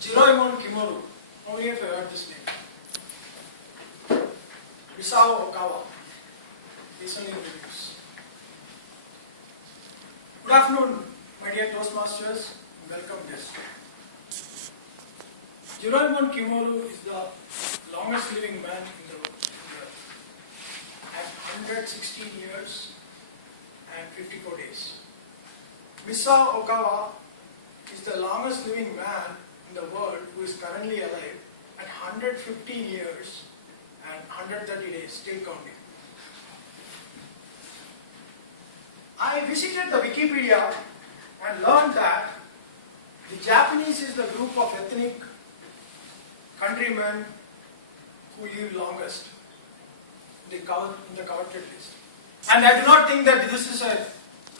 Jaykrishnan, only if I heard this name. Misao Okawa, recently in the news. Good afternoon, my dear Toastmasters, and welcome guests. Jaykrishnan is the longest living man in the world. At 116 years and 54 days. Misao Okawa is the longest living man in the world who is currently alive at 115 years and 130 days, still counting. I visited the Wikipedia and learned that the Japanese is the group of ethnic countrymen who live longest in the coveted list. And I do not think that this is a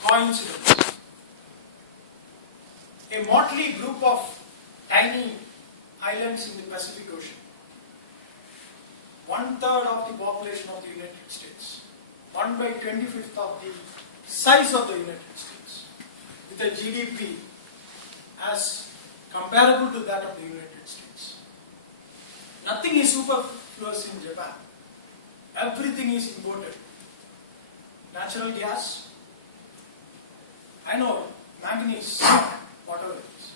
coincidence. A motley group of tiny islands in the Pacific Ocean. 1/3 of the population of the United States. 1/25 of the size of the United States. With a GDP as comparable to that of the United States. Nothing is superfluous in Japan. Everything is imported. Natural gas, I know, manganese, whatever it is.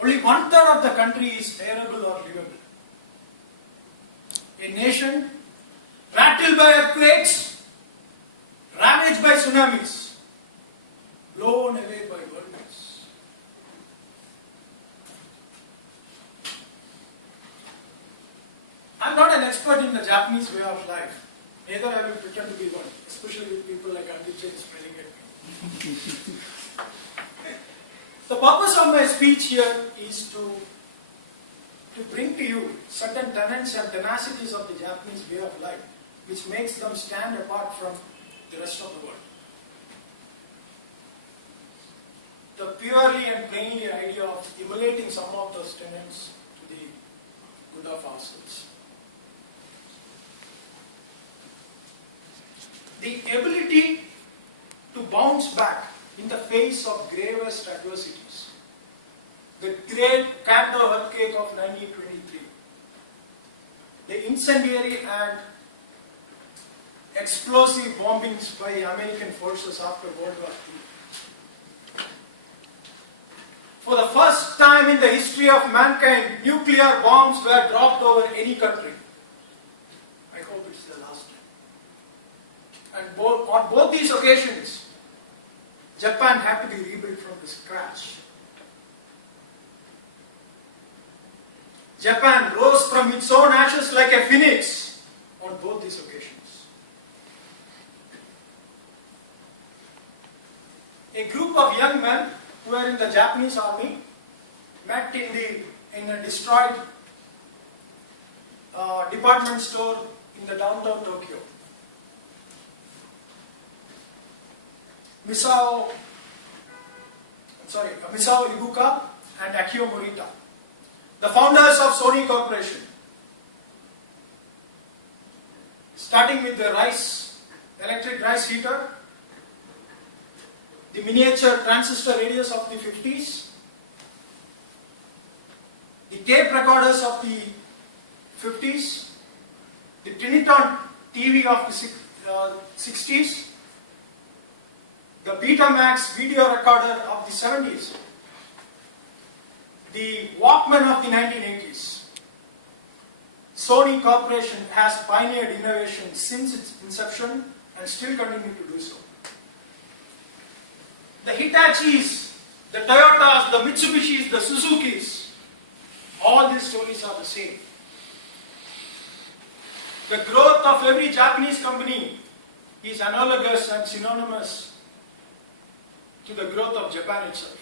Only 1/3 of the country is arable or livable. A nation rattled by earthquakes, ravaged by tsunamis, blown away by whirlwinds. I am not an expert in the Japanese way of life. Neither I will pretend to be one, especially with people like Andichay smiling at me. The purpose of my speech here is to bring to you certain tenets and tenacities of the Japanese way of life, which makes them stand apart from the rest of the world. The purely and plainly idea of emulating some of those tenets to the good of ourselves. The ability to bounce back in the face of gravest adversities. The great Kanto earthquake of 1923. The incendiary and explosive bombings by American forces after World War II. For the first time in the history of mankind, nuclear bombs were dropped over any country. I hope it's the last time. And on both these occasions, Japan had to be rebuilt from the scratch. Japan rose from its own ashes like a phoenix on both these occasions. A group of young men who were in the Japanese army met in a destroyed department store in the downtown Tokyo. Misao Ibuka and Akio Morita, the founders of Sony Corporation, starting with the electric rice heater, the miniature transistor radios of the 50s, the tape recorders of the 50s, the Triniton TV of the 60s, the Betamax video recorder of the 70s, the Walkman of the 1980s. Sony Corporation has pioneered innovation since its inception and still continue to do so. The Hitachis, the Toyotas, the Mitsubishis, the Suzukis, all these stories are the same. The growth of every Japanese company is analogous and synonymous to the growth of Japan itself.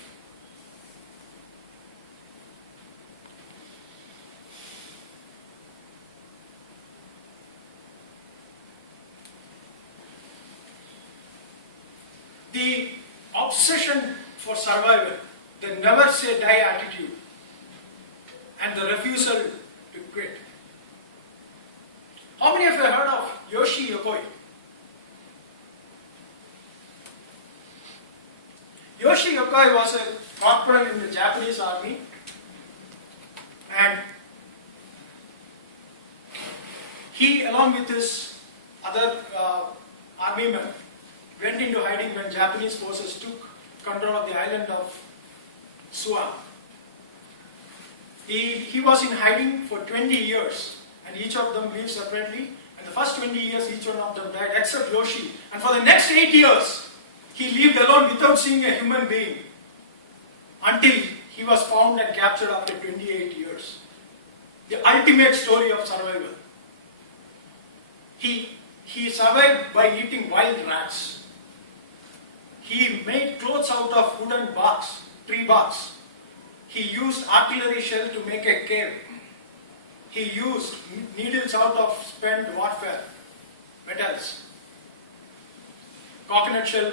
The obsession for survival, the never say die attitude, and the refusal to quit. How many of you have heard of Yoshi Yokoi? Yoshi Yokoi was a corporal in the Japanese army, and he, along with his other army men, went into hiding when Japanese forces took control of the island of Suwa. He was in hiding for 20 years, and each of them lived separately. And the first 20 years, each one of them died, except Yoshi. And for the next 8 years, he lived alone without seeing a human being, until he was found and captured after 28 years. The ultimate story of survival. He survived by eating wild rats. He made clothes out of wooden barks, tree barks. He used artillery shell to make a cave. He used needles out of spent warfare, metals. Coconut shell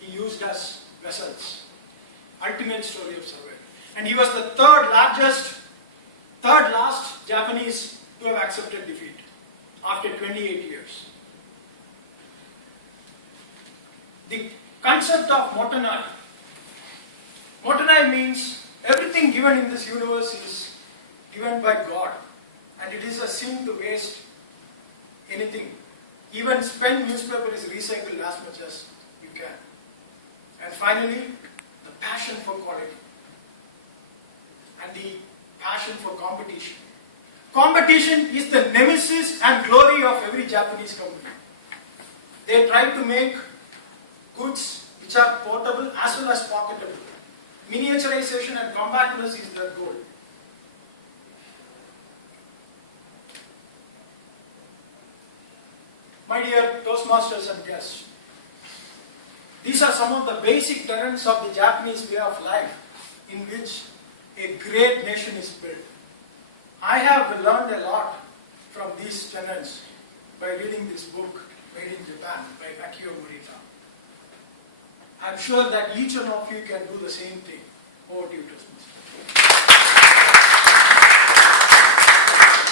he used as vessels. Ultimate story of survival. And he was the third last Japanese to have accepted defeat after 28 years. The concept of motonai. Motonai means everything given in this universe is given by God, and it is a sin to waste anything. Even spent newspaper is recycled as much as you can. And finally, the passion for quality and the passion for competition. Competition is the nemesis and glory of every Japanese company. They try to make goods which are portable as well as pocketable. Miniaturization and compactness is their goal. My dear Toastmasters and guests, these are some of the basic tenets of the Japanese way of life in which a great nation is built. I have learned a lot from these tenets by reading this book, Made in Japan, by Akio Morita. I am sure that each one of you can do the same thing. Over to you, Toastmasters.